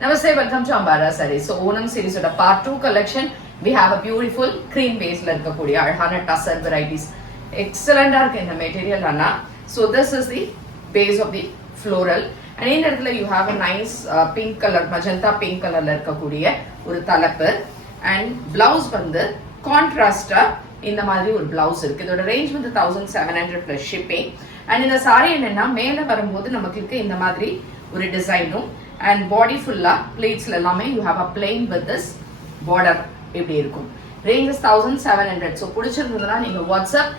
Namaste, welcome to Ambara Sarees. So Onam series oda part 2 collection. We have a beautiful cream base la irukkoodiya alhana tussar varieties. Excellent ah irukku indha material ana. So this is the base of the floral and in இடத்துல you have a nice pink color magenta pink color la irukkoodiya ஒரு தலப்பு and blouse வந்து contrast இந்த மாதிரி ஒரு blouse இருக்கு. இதோட range வந்து 1700 plus shipping and இந்த saree என்னன்னா மேல வரும்போது நமக்கு இந்த மாதிரி ஒரு டிசைனும் and body full plates எல்லாமே you have a plain with this border இப்படி இருக்கும். range is 1700. so பிடிச்சிருந்ததுனா நீங்க WhatsApp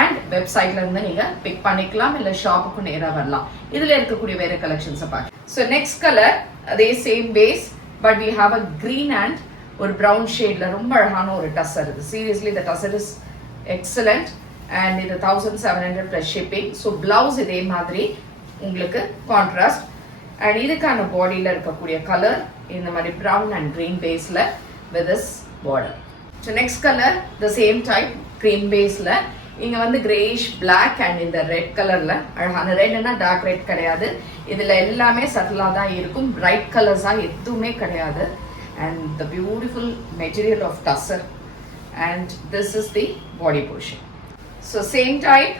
and websiteல இருந்து நீங்க pick பண்ணிக்கலாம் இல்ல ஷாப்புக்கு நேரா வரலாம். இதுல இருக்கக்கூடிய வேற collections பாருங்க. so next color அதே same base but we have a green and ஒரு brown shadeல ரொம்ப அழகான ஒரு டசர் இது. seriously the tussar is excellent and இது 1700 plus shipping. so blouse இதே மாதிரி உங்களுக்கு contrast and இதுக்கான பாடியில இருக்கக்கூடிய கலர் இந்த மாதிரி brown and green baseல with this border. so next color the same type cream baseல இங்க வந்து grayish black and இந்த red கலர்ல அழகான ரெட்னா டார்க் ரெட் கிடையாது. இதுல எல்லாமே சட்டிலா தான் இருக்கும். bright colors எதுவுமே கிடையாது. and the beautiful material of tussar and this is the body portion. so same type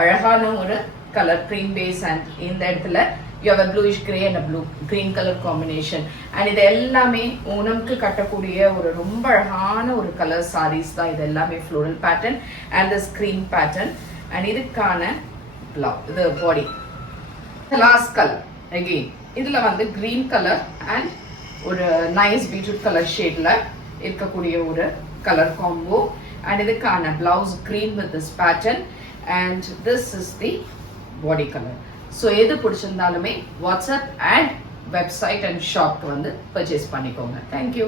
அழகான ஒரு color cream base and இந்த இடத்துல you have a bluish gray and a blue green color combination and இது எல்லாமே ஓணம்க்கு கட்டக்கூடிய ஒரு ரொம்ப அழகான ஒரு கலர் sarees தான். இது எல்லாமே floral pattern and this cream pattern and இதுக்கான blouse the body the last color again இதுல வந்து green color and ஒரு nice beetroot color shadeல இருக்கக்கூடிய ஒரு color combo and இதுக்கான blouse green with this pattern and this is the body color. so எது பிடிச்சிருந்தாலுமே WhatsApp and website and shop வந்து purchase பண்ணிக்கோங்க. thank you.